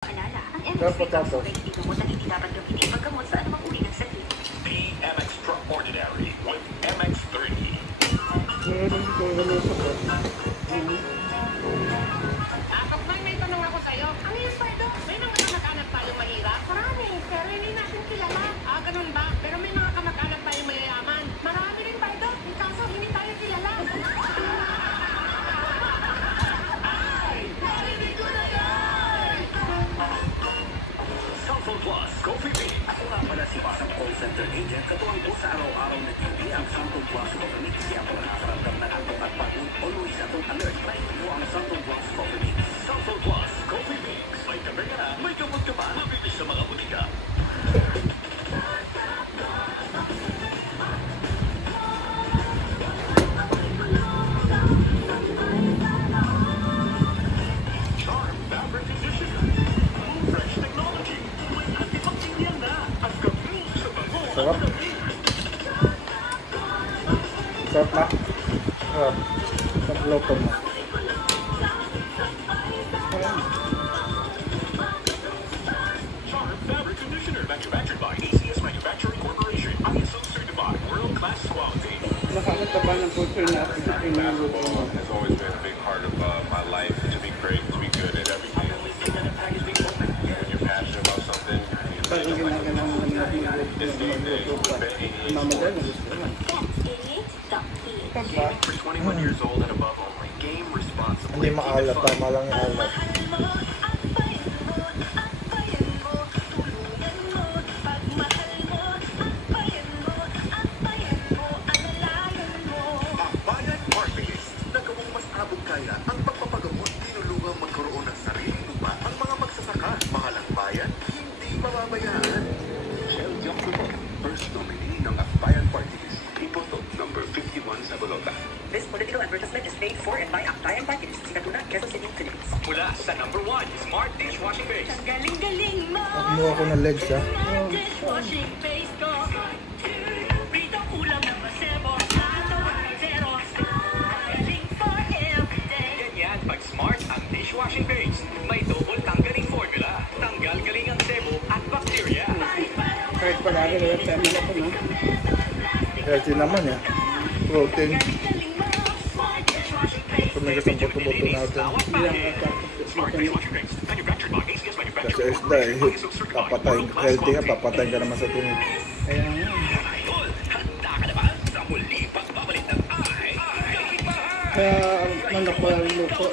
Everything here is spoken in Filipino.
Paalala, ang MX capsule ay hindi gamot at hindi dapat gamitin paggamot sa anumang uri ng sakit. The MX Extraordinary with MX3. May tanong ako sa'yo. Ano yan, Pardo? May mga kamag-anak tayong mahirap? Marami, pero hindi natin kilala. Ganun ba? Pero may mga kamag-anak tayong mayayaman. Marami rin, Pardo. Yung kaso, hindi tayo kilala. Ay! Narinig ko na yan! Cellphone Plus Coffee Bean. Ako nga pala si Pasang Call Center Agent. Katuwang po sa araw-araw na TV ang Cellphone Plus Coffee Mix. Kaya po nakakaramdam ng antok at pagod. Always atong alert. Like mo ang Cellphone Plus Coffee Mix. Cellphone Plus Coffee Mix. May kape ka na, may gamot ka pa. Mabilis sa mga butika. Charm Fabric Conditioner. Fresh technology. May antibacterial na. At kapil sa bango. Sarap. Sarap na. Sarap. Sarap loto mo. Charm Fabric Conditioner. Manufactured by ACS Manufacturing Corporation. ISO certified. World-class quality. Nakakat ka ba ng culture na pinagluto mo? Has always been a big part of my life. To be great, to be good at everything. When you're passionate about something, you Pag ang ginagawa mo ng magluto ka, mamadal na gusto naman. Pagba. For 21 years old and above only. Game responsibly. Hindi maalat. Tama lang yung alat. Bayan Parties. Nagawang mas abog kaya ang pagpapagamot. Tinulungang magkaroon ng sariling lupa ang mga magsasaka. Mahalang bayan, hindi mababayaan. Shell Joksubo, first nominee ng Akbayan Parties. Ipoto number 51 sa Balota. This political advertisement is paid for and by Akbayan Parties, Sikatuna, Quezon City, Philippines. Mula sa number 1, Smart Dishwashing Base. Galing-galing mo! Kumuha ko ng legs, ha? Dishwashing base ko. Pritong ulam na masebo. Ato ay zero. Galing for everyday. Ganyan pag Smart ang dishwashing base. May double tanggaling formula. Tanggal galing ang sebo at bacteria. Kahit palagi na yung family ko na. Healthy naman, eh. Protein. Galing mo. Smart dishwashing base. Tumigas ang buto-buto natin. Smart dishwashing base. Manufactured by ACS Kasi Manufacturing isda, eh. Papatayin. Healthy ka, papatayin ka naman sa tunog. Kaya nga. Idol, handa ka na ba sa muli pagbabalik ng Kaya manok pa luto.